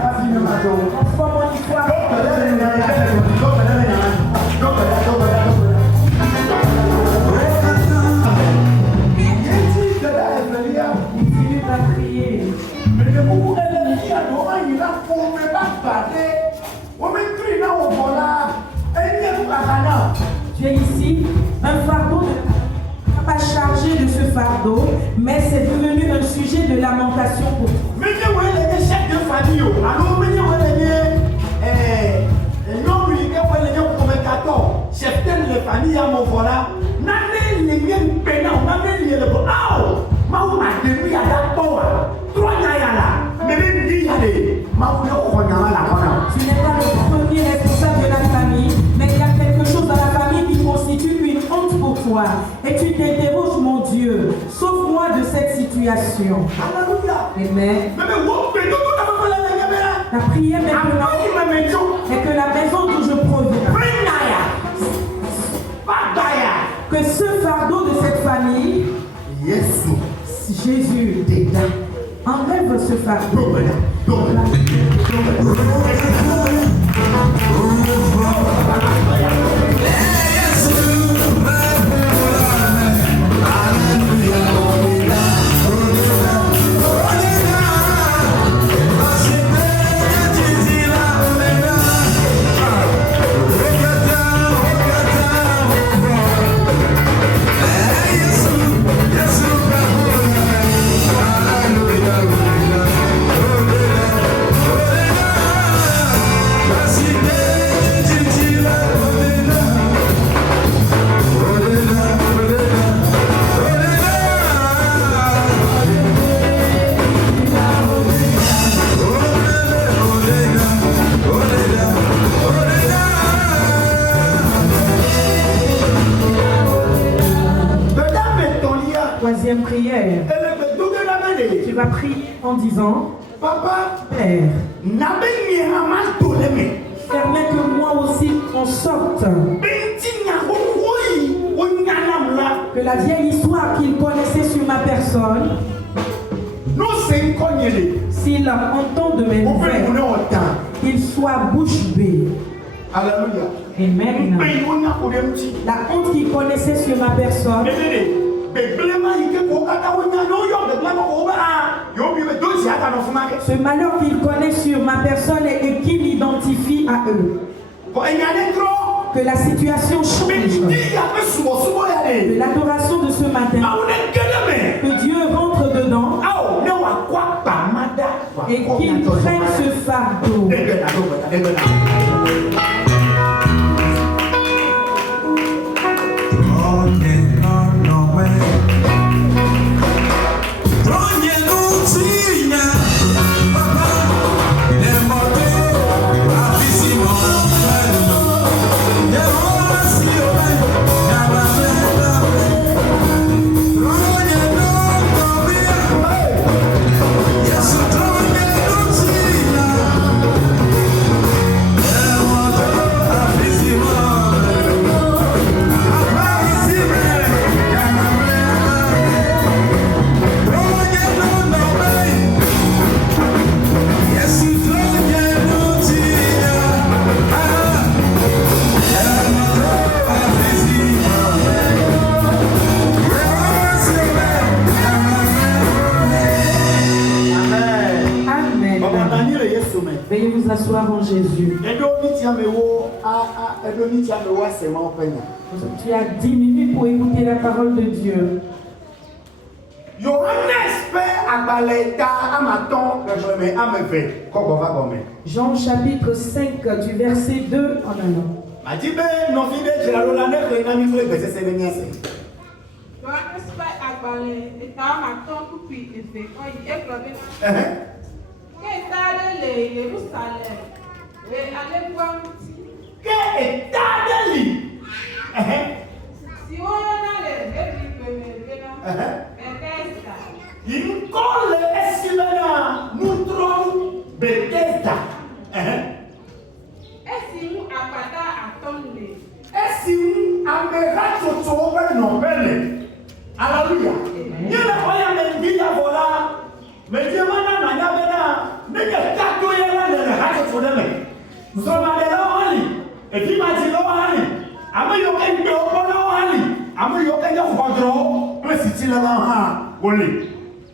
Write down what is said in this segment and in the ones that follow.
Transforme mon histoire. Continue à prier. Tu es ici, un fardeau pas chargé de ce fardeau, mais c'est devenu un sujet de lamentation pour toi. Tu n'es pas le premier responsable de la famille, mais il y a quelque chose dans la famille qui constitue une honte pour toi. Et tu t'interroges, mon Dieu, sauve-moi de cette situation. Amen. La prière maintenant est que la maison d'où je proviens, que ce fardeau de cette famille, Jésus, enlève ce fardeau. Troisième prière. Tu vas prier en disant, Papa, Père, permets que moi aussi on sorte. Que la vieille histoire qu'il connaissait sur ma personne, s'il entend de mes nouvelles, qu'il soit bouche bée. Alléluia. Amen. La honte qu'il connaissait sur ma personne, ce malheur qu'il connaît sur ma personne et qu'il identifie à eux. Que la situation change. De l'adoration de ce matin. Que Dieu rentre dedans. Et qu'il prenne ce fardeau. Veuillez vous asseoir en Jésus. Tu as 10 minutes pour écouter la parole de Dieu. Jean chapitre 5 du verset 2 en un Alléluia. Mais Dieu m'a dit,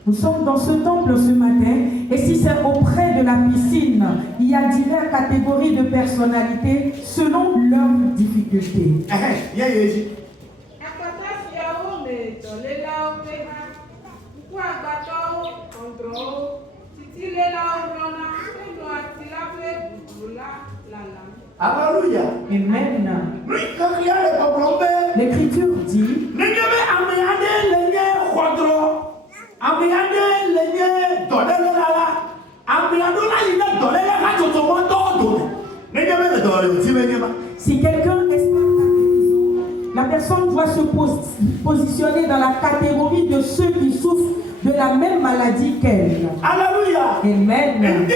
Nous sommes dans ce temple ce matin, et si c'est auprès de la piscine, il y a diverses catégories de personnalités selon leurs difficultés. Alléluia. Amen. L'Écriture dit si quelqu'un espère la personne doit se positionner dans la catégorie de ceux qui souffrent de la même maladie qu'elle. Alléluia. Amen.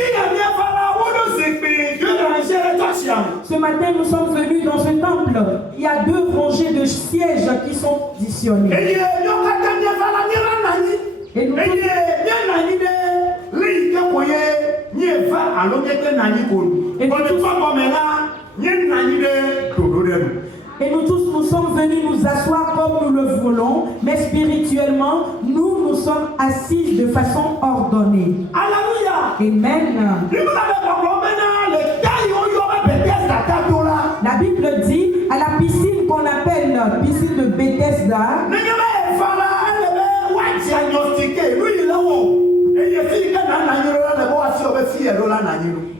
Ce matin, nous sommes venus dans ce temple. Il y a 2 rangées de sièges qui sont positionnés. Et nous tous, nous sommes venus nous asseoir comme nous le voulons, mais spirituellement, nous sommes assis de façon ordonnée. Alléluia. Amen. La Bible dit à la piscine qu'on appelle la piscine de Bethesda.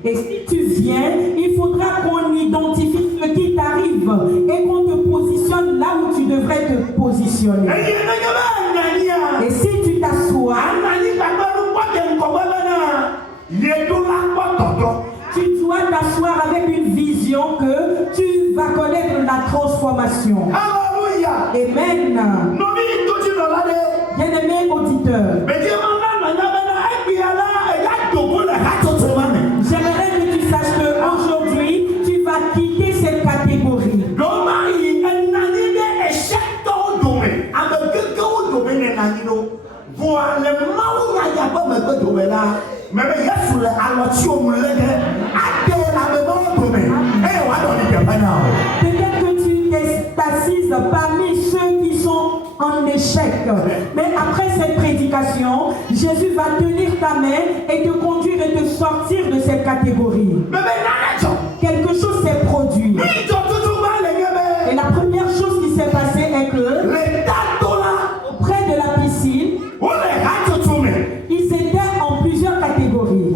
Et si tu viens, il faudra qu'on identifie ce qui t'arrive et qu'on te positionne là où tu devrais te positionner. Et si tu t'assois, tu dois t'asseoir avec une vision que tu vas connaître la transformation. Amen. Bien-aimé auditeur, j'aimerais que tu saches qu'aujourd'hui, tu vas quitter cette catégorie. Peut-être que tu t'assises parmi ceux qui sont en échec. Mais après cette prédication, Jésus va tenir ta main et te conduire et te sortir de cette catégorie. Quelque chose s'est produit. Et la première chose qui s'est passée est que auprès de la piscine, ils étaient en plusieurs catégories.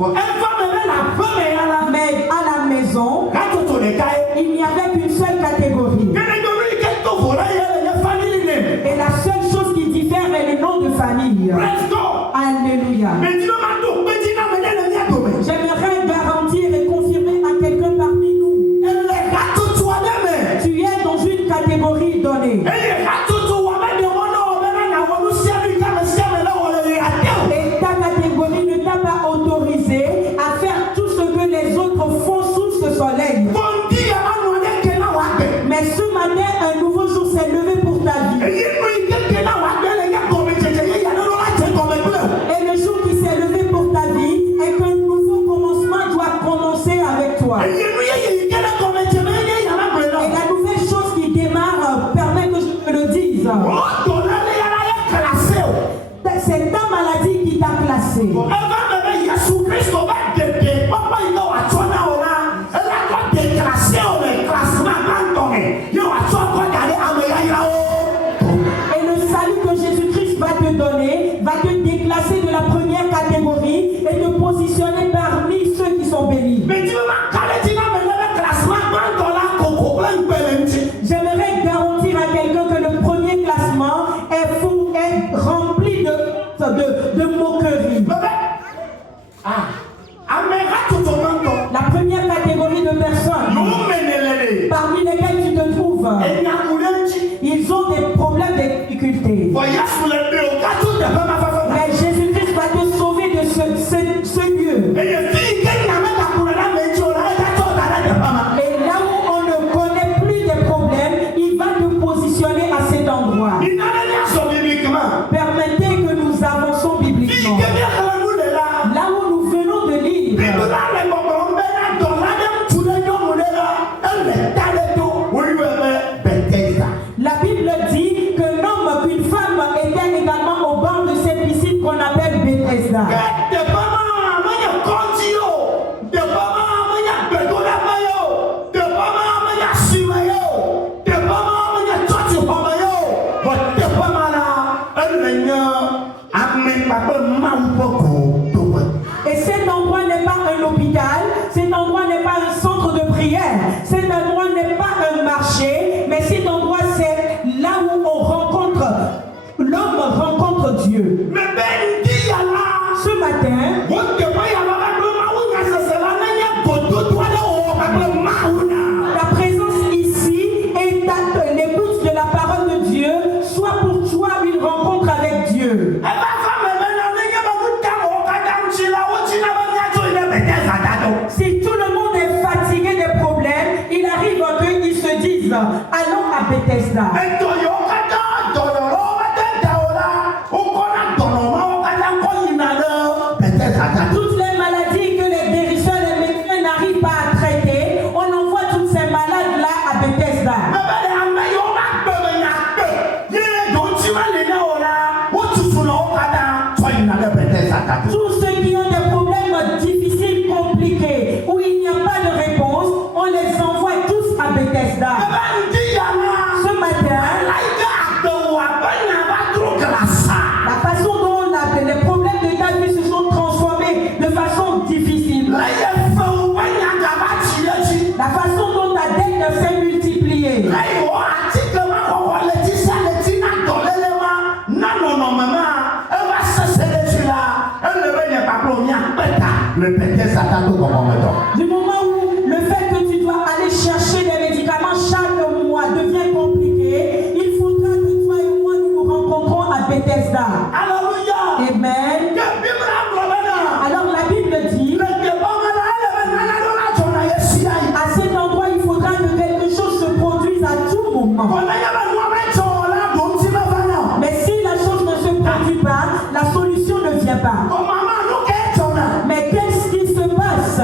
Mais à la maison, il n'y avait qu'une seule catégorie. Et la seule chose qui diffère est le nom de famille. Alléluia. J'aimerais garantir et confirmer à quelqu'un parmi nous. Tu es dans une catégorie donnée. Et ta catégorie ne t'a pas autorisé à faire tout ce que les autres font sous ce soleil. Mais ce matin, un nouveau jour s'est levé pour ta vie. Et le jour qui s'est levé pour ta vie est qu'un nouveau commencement doit commencer avec toi. Et la nouvelle chose qui démarre permet que je te le dise. C'est ta maladie qui t'a classé. Et le salut que Jésus-Christ va te donner va te déclasser de la première catégorie et te positionner parmi ceux qui sont bénis. J'aimerais garantir à quelqu'un que le premier classement est fou, est rempli de moqueries. La première catégorie de personnes parmi lesquelles tu te trouves, ils ont des problèmes, des difficultés. Mais Jésus-Christ va te sauver de ce lieu. Et là où on ne connaît plus des problèmes, il va te positionner à cet endroit. Permettez que nous avançons bibliquement. Là où nous venons de lire, Si tout le monde est fatigué des problèmes, il arrive qu'ils se disent allons à Bethesda. Toutes les maladies que les guérisseurs et les médecins n'arrivent pas à traiter, on envoie toutes ces malades-là à Bethesda. Tous ceux qui ont des problèmes difficiles, compliqués, où il n'y a pas de réponse, on les envoie tous à Bethesda. Ce matin, la façon dont les problèmes de ta vie se sont transformés de façon difficile, la façon dont ta dette s'est multipliée, du moment où le fait que tu dois aller chercher des médicaments chaque mois devient compliqué, il faudra que toi et moi nous rencontrons à Bethesda. Amen. Alors la Bible dit, à cet endroit il faudra que quelque chose se produise à tout moment. Mais si la chose ne se produit pas, la solution ne vient pas. Mais qu'est-ce qui se passe?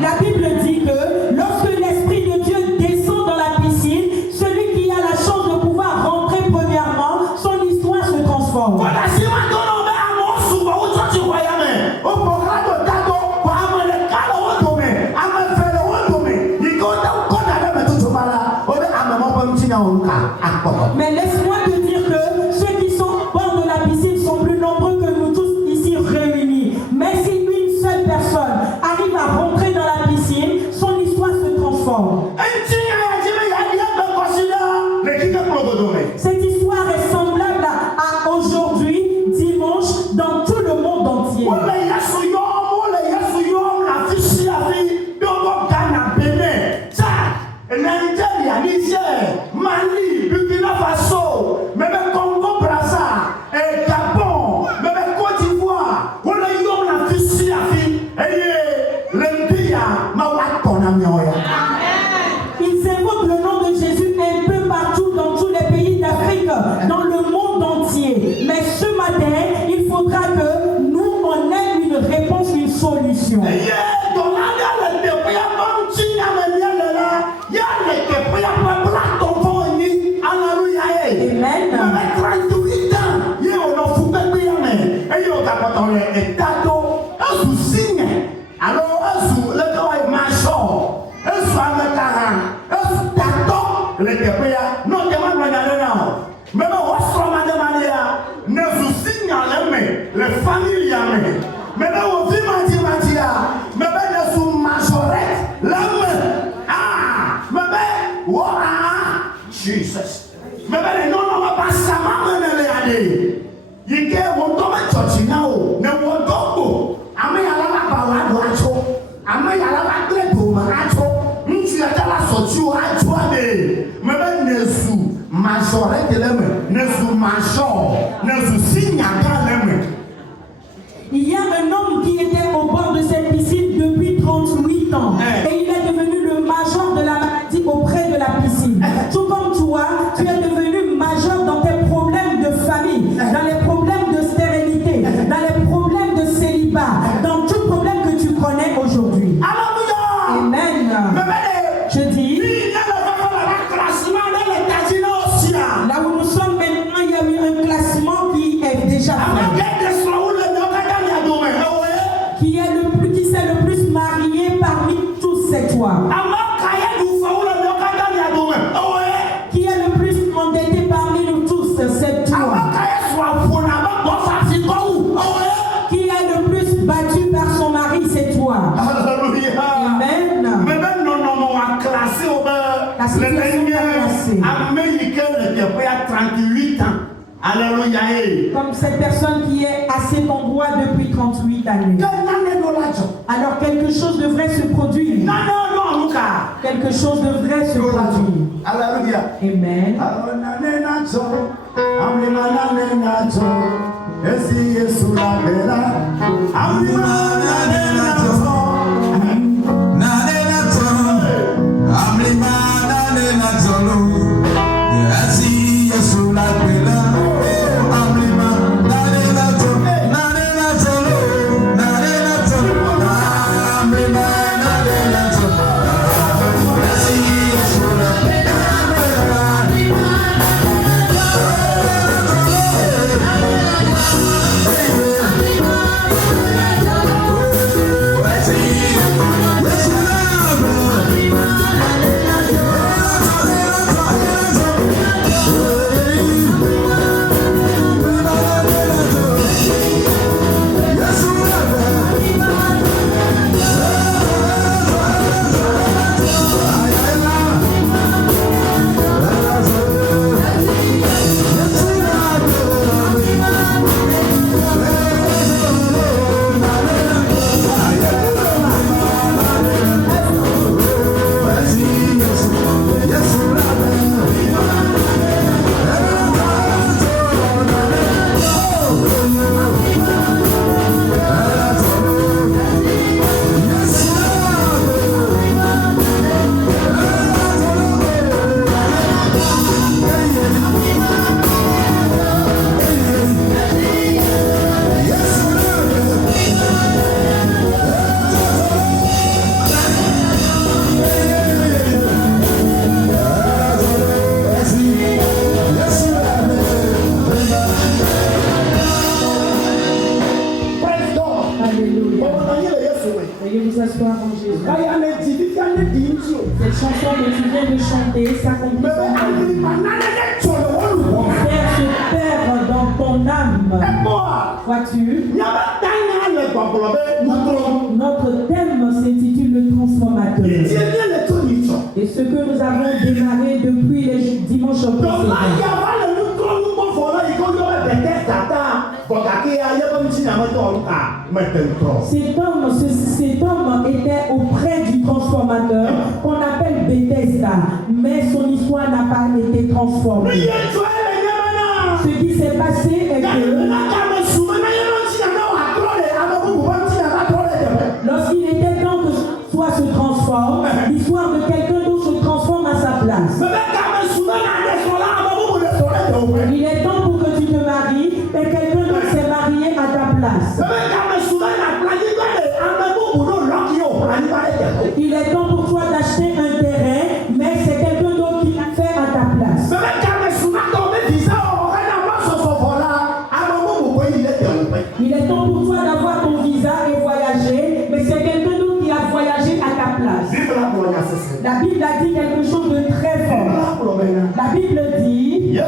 La Bible dit que lorsque l'Esprit de Dieu descend dans la piscine, celui qui a la chance de pouvoir rentrer premièrement, son histoire se transforme. Mais laisse-moi te dire que ceux qui sont au bord de la piscine sont plus nombreux que nous tous ici réunis. Mais si une seule personne arrive à rentrer dans la piscine, son histoire se transforme. Cette histoire est semblable à aujourd'hui, dimanche, dans tout le monde entier. Mali, Burkina Faso, même Congo, Brazza, Gabon, même Côte d'Ivoire, on a eu la fille et l'empire, ils évoquent le nom de Jésus un peu partout dans tous les pays d'Afrique, dans le monde entier. Mais ce matin, il faudra que nous, on ait une réponse, une solution. les familles, mais on vit mais ben sous majorette, l'homme, Jesus, mais ben non, on va pas ça, maman, il y a un tombe chochinao, ne wodoko, ame yala la balado acho, ame yala la kleto acho, ntu ya la sochu acho ade, mais ben nesu majorette l'homme, nesu major, nesu signaga l'homme. Il y a un homme qui était au bord de cette piscine depuis 38 ans. Et il est devenu le major de la maladie auprès de la piscine. Tout comme toi, tu es devenu major dans tes problèmes de famille, dans les problèmes de stérilité, dans les problèmes de célibat, dans tout problème que tu connais aujourd'hui. Amen. Je dis, là où nous sommes maintenant, il y a eu un classement qui est déjà fait. Qui s'est le plus marié parmi tous, c'est toi. Qui est le plus endetté parmi nous tous, c'est toi. Qui est le plus battu par son mari, c'est toi. Amen. La situation est classée. 38 ans. Alléluia. Comme cette personne qui est à cet endroit depuis 38 années. Alors quelque chose devrait se produire. Quelque chose devrait se produire. Alléluia. Amen. Cette chanson que tu viens de chanter, ça se perd dans ton âme. Vois-tu? Notre thème s'intitule le transformateur. Et ce que nous avons démarré depuis les dimanches précédents. Cet homme était auprès du transformateur qu'on appelle Bethesda, mais son histoire n'a pas été transformée. Ce qui s'est passé est que lorsqu'il était temps que soit se transforme, l'histoire de quelqu'un d'autre se transforme à sa place. Il est temps pour que tu te maries et quelqu'un d'autre s'est marié à ta place. Il est temps pour toi d'acheter un terrain, mais c'est quelqu'un d'autre qui l'a fait à ta place. Il est temps pour toi d'avoir ton visa et voyager, mais c'est quelqu'un d'autre qui a voyagé à ta place. La Bible a dit quelque chose de très fort. La Bible dit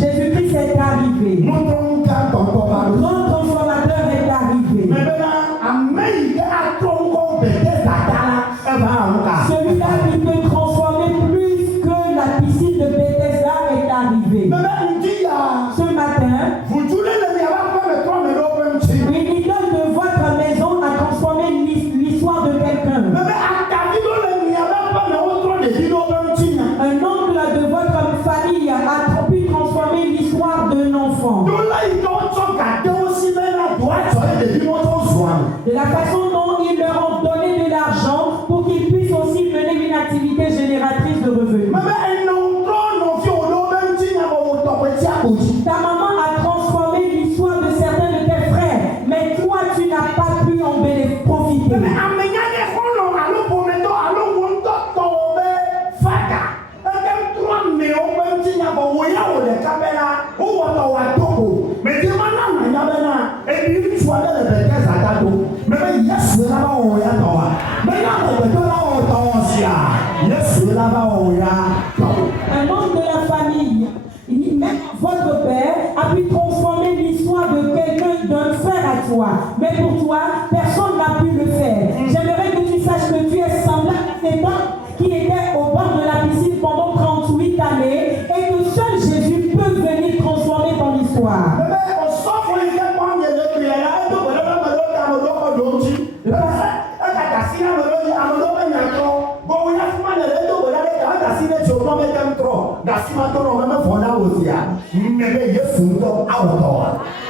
Jésus-Christ est arrivé. Le grand transformateur est arrivé. Celui-là qui peut transformer plus que la piscine de Bethesda est arrivé. Ce matin, il dit de votre maison à transformer l'histoire de quelqu'un. Un oncle de votre famille a pu transformer l'histoire d'un enfant. De la façon dont ils leur ont donné de l'argent pour qu'ils puissent aussi mener une activité génératrice de revenus. Ta maman a transformé l'histoire de certains de tes frères, mais toi tu n'as pas pu en profiter. Un membre de la famille, même votre père, a pu transformer l'histoire de quelqu'un, d'un frère à toi. Mais pour toi, personne n'a pu le faire. J'aimerais que tu saches que tu es semblable à cet homme qui était au bord de la piscine pendant 38 années et que seul Jésus peut venir transformer ton histoire.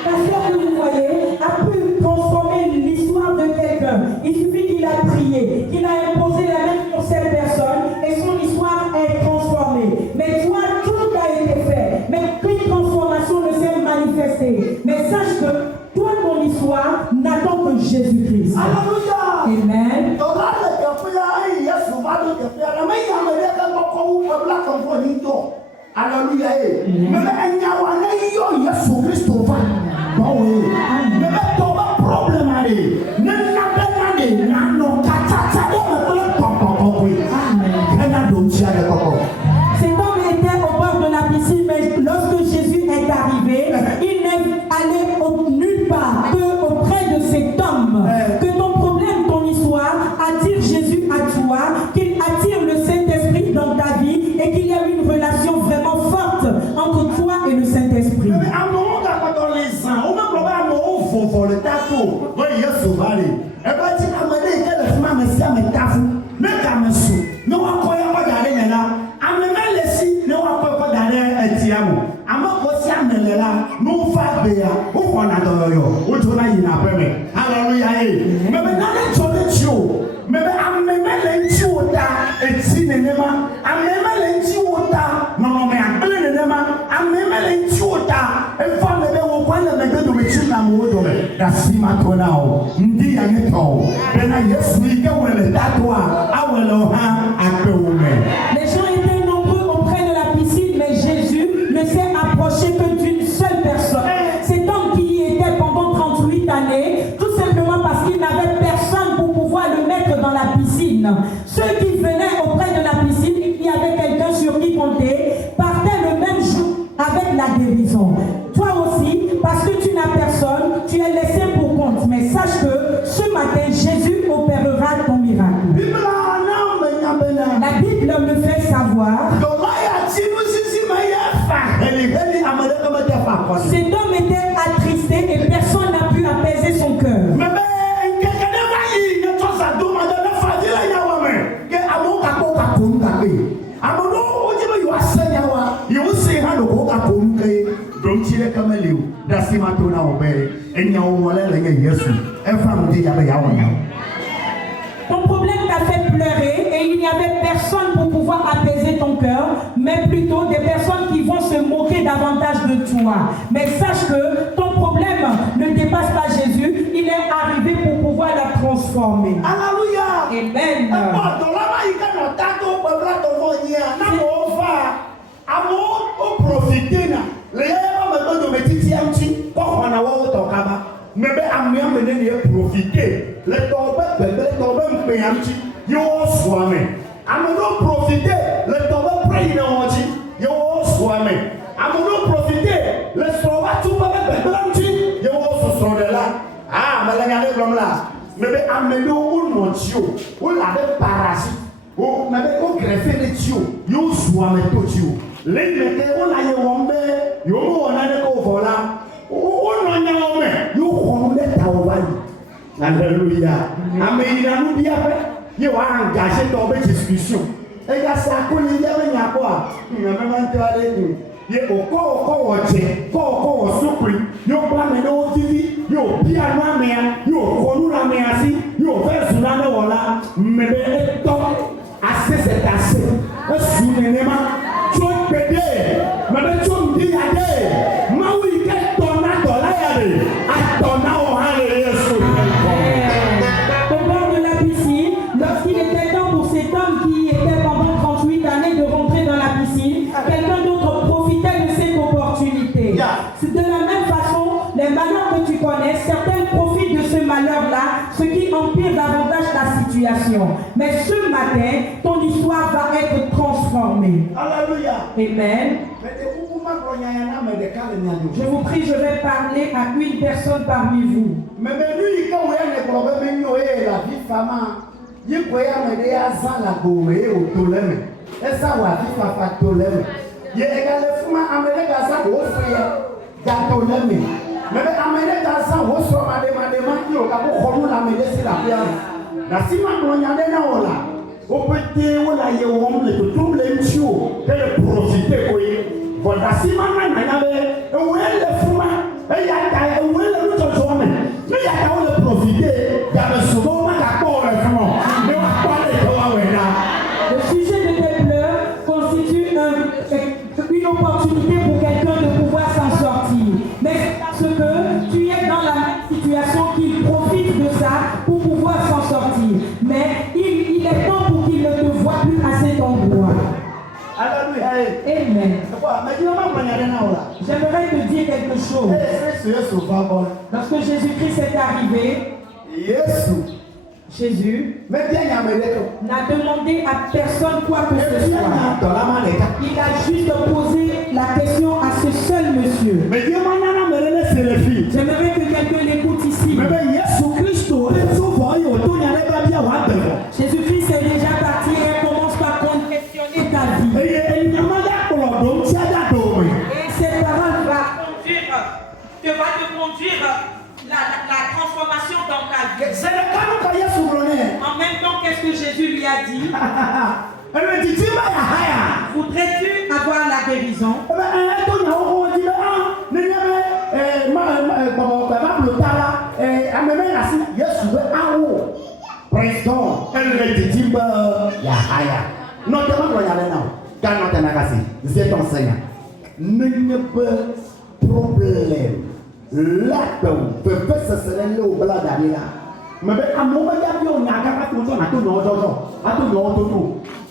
La sœur que vous voyez a pu transformer l'histoire de quelqu'un. Il suffit qu'il a prié, qu'il a imposé la main sur cette personne et son histoire est transformée. Mais toi, tout a été fait. Mais qu'une transformation ne s'est manifestée. Mais sache que toi, ton histoire n'attend que Jésus-Christ. Alléluia. Amen. Alléluia. Mais problème cet homme était au bord de la piscine, mais lorsque Jésus est arrivé, il n'est allé nulle part que auprès de cet homme. Que ton problème, ton histoire attire Jésus à toi, qu'il attire le Saint-Esprit dans ta vie et qu'il y a une relation vraiment forte entre toi et le Saint-Esprit. Les gens étaient nombreux auprès de la piscine, mais Jésus ne s'est approché que d'une seule personne. Cet homme qui y était pendant 38 années, tout simplement parce qu'il n'avait personne pour pouvoir le mettre dans la piscine. Ceux qui venaient auprès de la piscine, il y avait quelqu'un sur qui compter, partaient le même jour avec la guérison. Toi aussi, parce que tu n'as personne, tu es laissé pour compte. Mais sache que ce matin, Jésus opérera ton miracle. La Bible me fait savoir. Cet homme était attristé et personne n'a pu apaiser son cœur. Ton problème t'a fait pleurer et il n'y avait personne pour pouvoir apaiser ton cœur, mais plutôt des personnes qui vont se moquer davantage de toi. Mais sache que ton problème ne dépasse pas Jésus, il est arrivé pour pouvoir la transformer. Alléluia. Amen. Alléluia. Amen. Il y a engagé dans une discussion. Et il y a ça qu'on y a quoi. Il y a même un il y a encore certains profitent de ce malheur-là, ce qui empire davantage ta situation. Mais ce matin, ton histoire va être transformée. Alléluia. Amen. Je vous prie, je vais parler à une personne parmi vous. Mais amener dans ça, vous serez madame qui au cap au la médecine la pierre. La ciment qu'on y a déjà là. Au petit où la yéwom le tout le tio, que le profiter quoi. Voilà, si maman n'avait où est le fuma, et il y a où est le lutte mais il y a où le profiter, il y a le souvent d'accord le fumant. Mais on va pas les là. Le sujet de tes pleurs constitue une opportunité pour quelqu'un de pouvoir s'en sortir. Mais c'est parce que tu es dans la même situation qu'il profite de ça pour pouvoir s'en sortir. Mais il est temps pour qu'il ne te voie plus à cet endroit. Amen. J'aimerais te dire quelque chose. Lorsque Jésus-Christ est arrivé, Jésus n'a demandé à personne quoi que ce soit. Il a juste posé la question à ce seul monsieur. J'aimerais que quelqu'un l'écoute ici. Jésus-Christ est déjà parti et commence par questionner ta vie. Et ces paroles va te conduire la transformation dans ta vie. En même temps, qu'est-ce que Jésus lui a dit? Voudrais-tu avoir la guérison? Problème. Là-dedans, peut-être ce serait le blanc d'aller là. Mais à mon moment, il y a un gars qui a tout le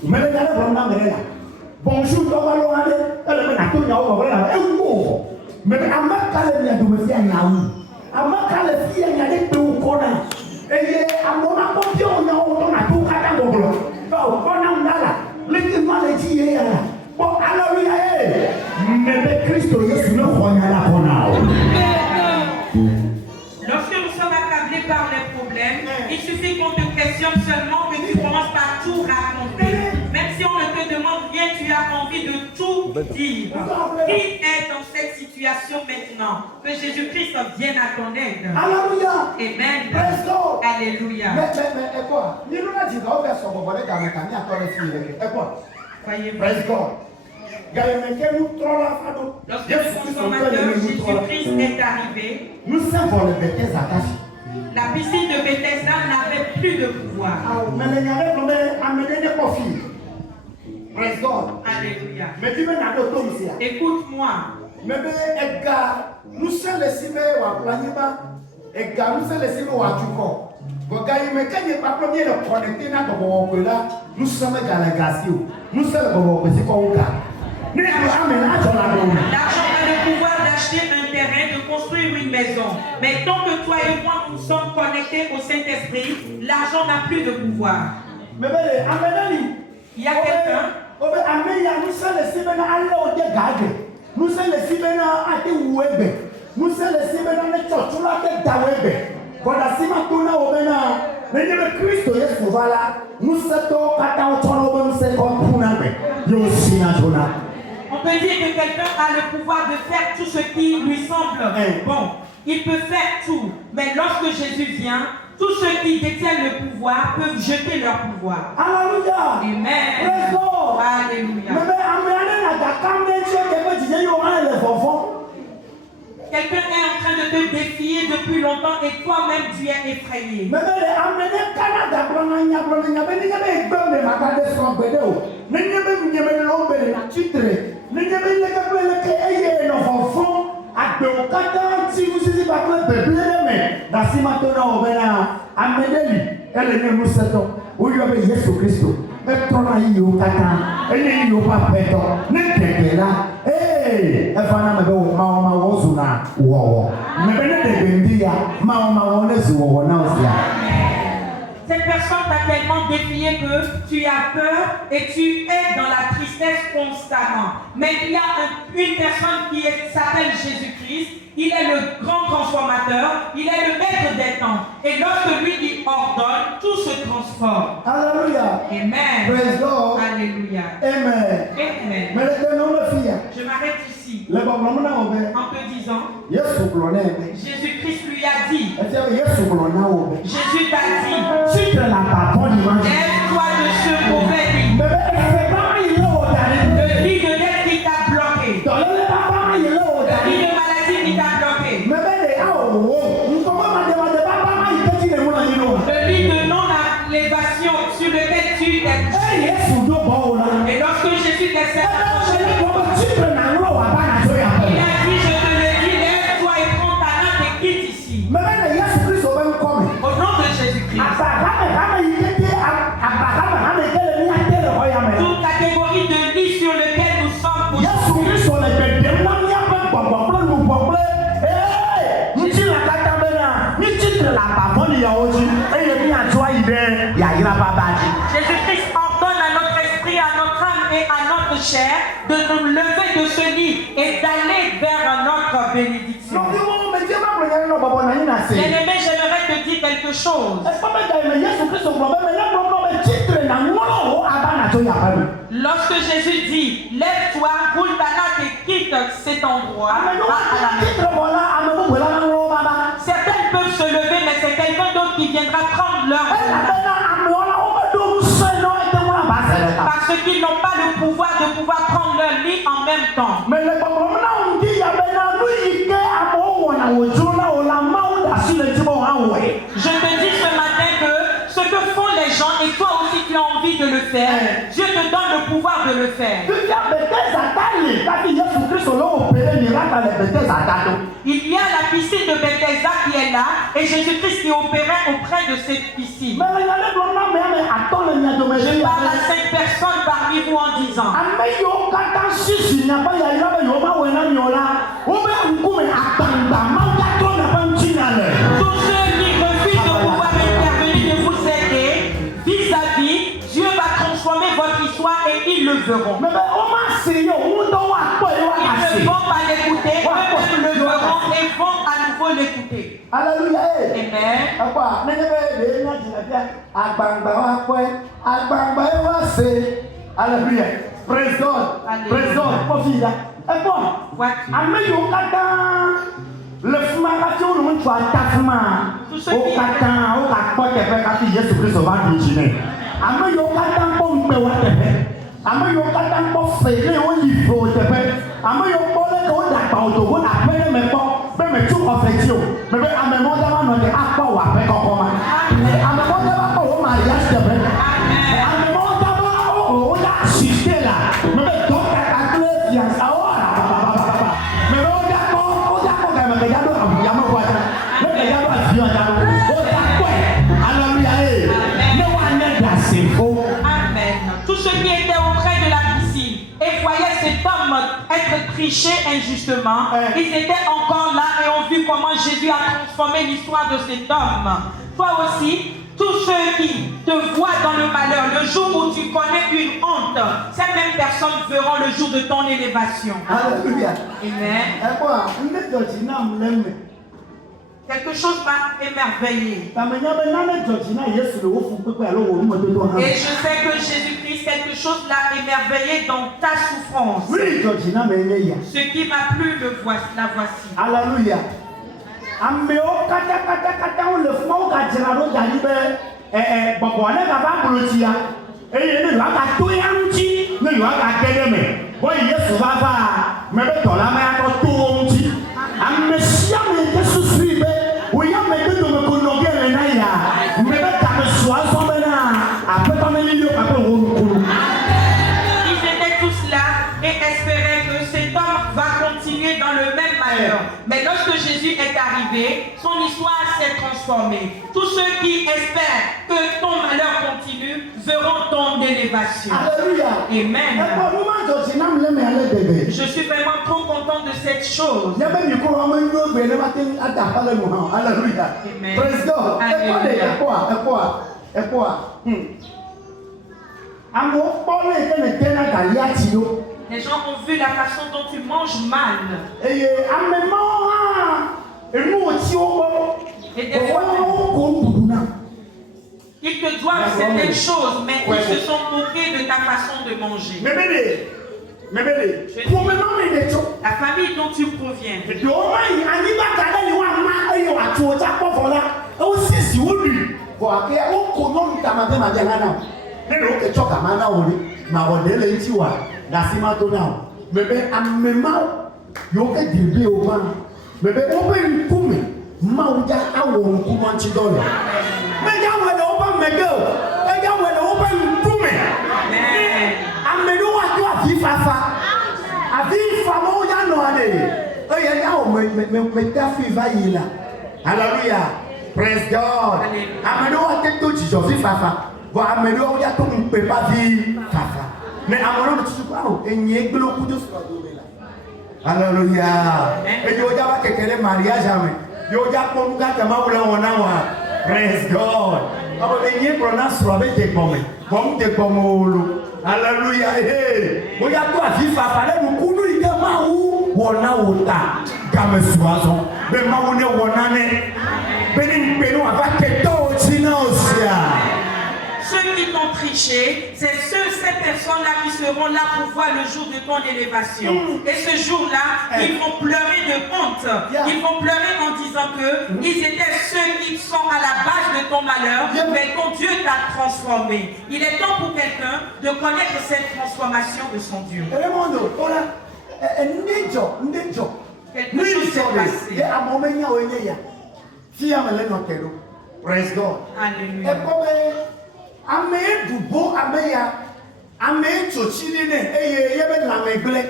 mais il y a là. Bonjour, on va le aller. Elle a tout le mais à ma calme, il y a du monsieur à ma calme, il y a des tout connards. Et à mon moment, on a tout à la boule. Oh, on a là. Laissez-moi les dire. Bon, alléluia. Mais Christ, Jésus, le roi, il y a la bonne. Lorsque nous sommes accablés par les problèmes, il suffit qu'on te questionne seulement que tu commences par tout raconter. Même si on ne te demande rien, tu as envie de tout dire. Qui est dans cette situation maintenant? Que Jésus-Christ vienne à ton aide. Alléluia. Amen. Alléluia. Mais quoi? Il nous a dit qu'on va faire son bonheur dans les camis à toi les filles. Et quoi? Praise God. Lorsque le consommateur Jésus-Christ est arrivé, nous savons le Bethesda. la piscine de Bethesda n'avait plus de pouvoir. Alléluia. Écoute-moi. Nous sommes les cimets ou à et nous sommes les cimets ou à Tuco. Nous sommes dans la grâce. Nous sommes l'argent a le pouvoir d'acheter un terrain, de construire une maison. Mais tant que toi et moi nous sommes connectés au Saint-Esprit, l'argent n'a plus de pouvoir. Il y a quelqu'un. On peut dire que quelqu'un a le pouvoir de faire tout ce qui lui semble bon. Il peut faire tout. Mais lorsque Jésus vient, tous ceux qui détiennent le pouvoir peuvent jeter leur pouvoir. Alléluia. Amen. Alléluia. Quelqu'un est en train de te défier depuis longtemps et toi-même tu es effrayé. Cette personne t'a tellement défié que tu as peur et tu es dans la tristesse constamment. Mais il y a une personne qui s'appelle Jésus-Christ. Il est le grand transformateur. Il est le maître des temps. Et lorsque lui il ordonne, tout se transforme. Alléluia. Amen. Praise God. Alléluia. Amen. Amen. Je m'arrête ici. En te disant, Jésus-Christ lui a dit, Jésus t'a dit, lève-toi de ce mauvais lit. Le lit de dette qui t'a bloqué. votre bénédiction. Bien-aimé, j'aimerais te dire quelque chose. Lorsque Jésus dit, lève-toi, roule ta natte et quitte cet endroit, certains peuvent se lever, mais c'est quelqu'un d'autre qui viendra prendre leur parce qu'ils n'ont pas le pouvoir de pouvoir prendre leur lit en même temps. Je te dis ce matin que ce que font les gens et toi aussi tu as envie de le faire, Dieu te donne le pouvoir de le faire. Il y a la piscine de Bethesda qui est là et Jésus-Christ qui opérait auprès de cette piscine. Je parle à 5 personnes parmi vous en disant tous ceux qui refusent de pouvoir intervenir de vous aider vis-à-vis, Dieu va transformer votre histoire et ils le verront. Ils ne vont pas l'écouter, eux-mêmes le verront et vont à nouveau l'écouter. Alléluia. Amen. Alléluia. Praise God. Praise God. Le fumagation nous tu as tafuma au katan au kakpo tepe kapi Yesu Kristo va continuer ame yo katan po mpe wa tepe ame yo katan po fele o yifo tepe ame yo po le ko da pa o to go na pele me po be me tu ofetio me be ame mo da ma no de akpo wa pe kokko ma ame mo da ba ko o mariage tepe ame mo da ba o da assiste la me be to ka akle fiança ora me be o da ko me be ya do ya mo kwa me be ya do afion da o da ko hallelujah me wa ne da sinfo. Amen. Tous ceux qui étaient auprès de la piscine et voyaient cet homme être triché injustement, ils étaient encore là et ont vu comment Jésus a transformé l'histoire de cet homme. Toi aussi, tous ceux qui te voient dans le malheur, le jour où tu connais une honte, ces mêmes personnes verront le jour de ton élévation. Alléluia. Amen. Quelque chose m'a émerveillé. Et je sais que Jésus-Christ, quelque chose l'a émerveillé dans ta souffrance. Ce qui m'a plu, la voici. Alléluia. Ils étaient tous là et espéraient que cet homme va continuer dans le même malheur. Mais lorsque Jésus est arrivé, son histoire s'est transformée. Tous ceux qui espèrent que ton malheur continue verront ton élévation. Alléluia. Amen. Je suis vraiment trop content de cette chose. Alléluia. Praise God. Les gens ont vu la façon dont tu manges mal. Et des fois, ils te doivent certaines choses, mais ils se sont moqués de ta façon de manger. La famille dont tu proviens. Hallelujah. Praise God. Ameno wa te to jijo fi fafa. Bo ameno o ya to npe pa fi fafa. Me amoro ti su pa o enyi egbelo ku jo so do me la. Hallelujah. E jo ja wa kekere mariage ame. Yo ja ko nuga ta ma wula wona wa. Praise God. Abo enyi pronounce ro be te pome. Bom te pomolo. Hallelujah. Hey. Bo ya to afi fafa le nu kunu ide ma mawu wona wota game suazo be mawu ne wona ne beni benu ava keto china osia. Ceux qui t'ont triché, c'est ces personnes-là qui seront là pour voir le jour de ton élévation. Et ce jour-là, ils vont pleurer de honte. Ils vont pleurer en disant que ils étaient ceux qui sont à la base de ton malheur, mais ton Dieu t'a transformé. Il est temps pour quelqu'un de connaître cette transformation de son Dieu. Quelque chose s'est passé. Praise God. Alléluia. Ame dubo ameya ame tsotsini ne eye yebe lamegle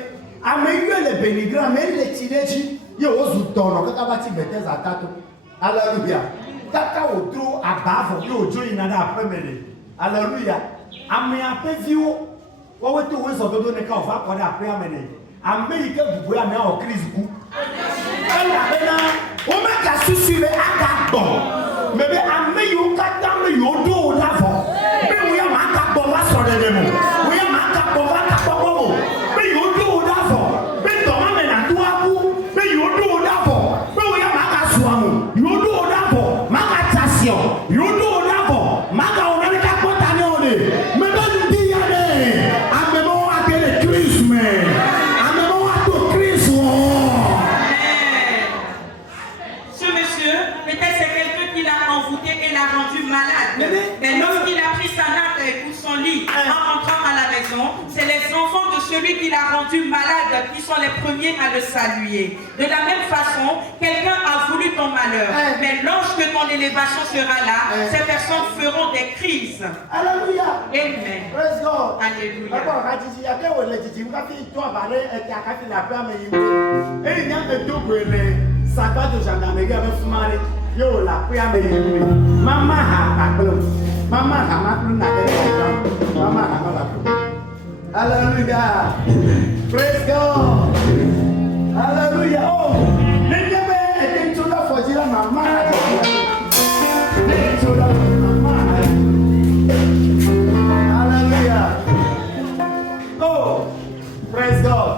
ame yue le benigre ame le tineji ye ozu tono kaka bati Bethesda tato. Hallelujah. Kaka odro abavo ye ojo ina da apemele. Hallelujah. Ame apeviwo wo weto we so dodo ne ka ofa koda ape amene ame ike dubo ame o krisku ala bena o ma ka susu be aka gbon mebe ame yo kata me yo do lavo. C'est les enfants de celui qui l'a rendu malade qui sont les premiers à le saluer. De la même façon, quelqu'un a voulu ton malheur. Mais lorsque ton élévation sera là, ces personnes feront des crises. Alléluia. Amen. Praise God. Alléluia. Hallelujah. Praise God. Hallelujah. Oh, let me be into the fojira mama. Hallelujah. Oh, praise God.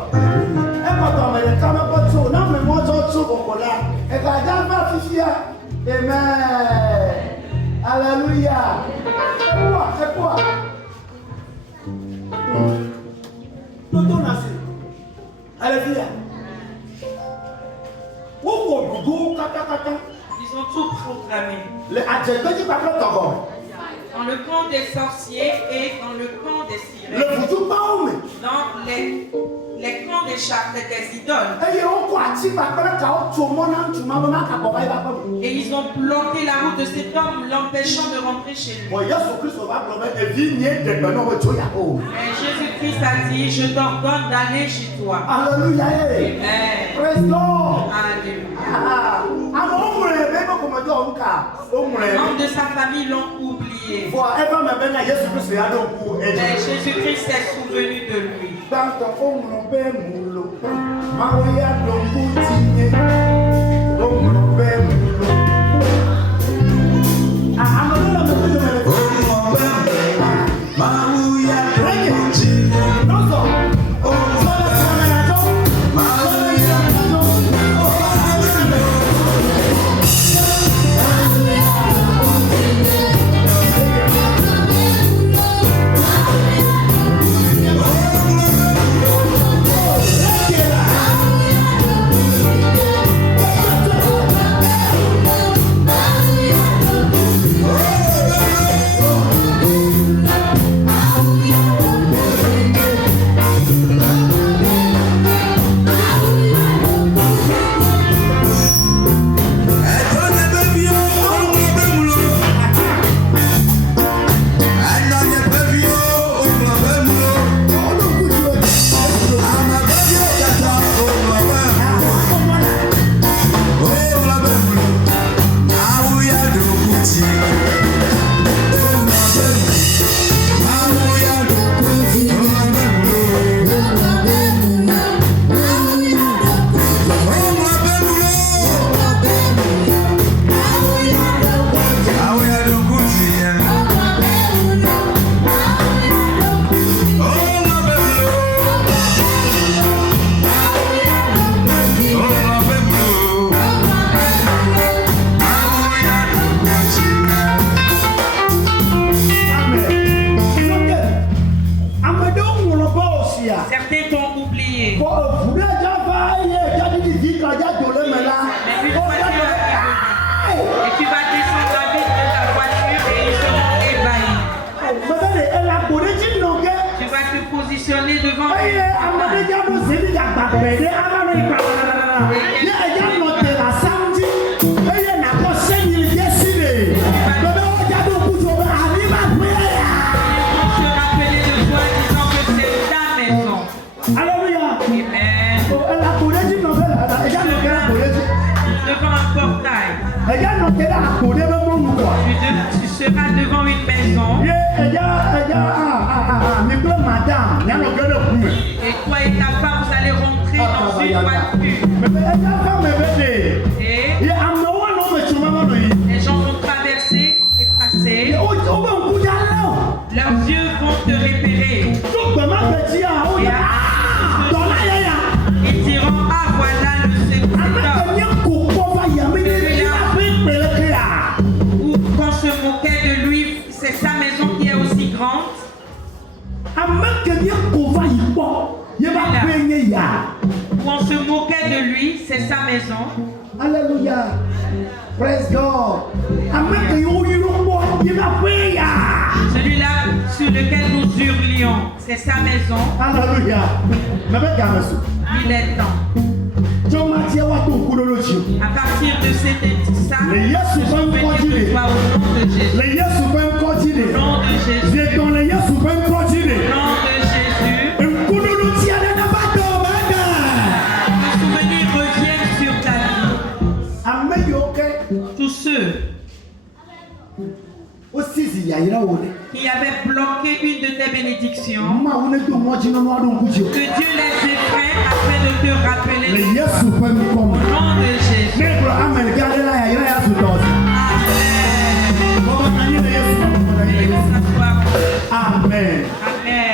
Amen. Hallelujah. C'est quoi? Alléluia. Ils ont tout programmé. Dans le camp des sorciers et dans le camp des sirènes. Dans les camps des idoles. Et ils ont bloqué la route de cet homme, l'empêchant de rentrer chez lui. Et Jésus-Christ a dit, je t'ordonne d'aller chez toi. Alléluia. Amen. Les membres de sa famille l'ont oublié. Mais Jésus-Christ s'est souvenu de lui. Tu seras devant une maison. Et toi et ta femme, vous allez rentrer dans une voiture. Et les gens vont traverser et passer. Leurs yeux vont te repérer. Ils diront, ah voilà le séducteur. Ou qu'on se moquait de lui, c'est sa maison qui est aussi grande. Ou on se moquait de lui, c'est sa maison. Alléluia. Praise God. Celui-là sur lequel nous hurlions, c'est sa maison. Alléluia. Il est temps. À partir de cet ça, je suis venu de toi au nom de Jésus. Au nom de Jésus. Au nom de Jésus. Le souvenir revient sur ta vie. Tous ceux qui avaient bloqué une de tes bénédictions, que Dieu les effraie afin de te rappeler au nom de Jésus. Amen. Amen. Amen.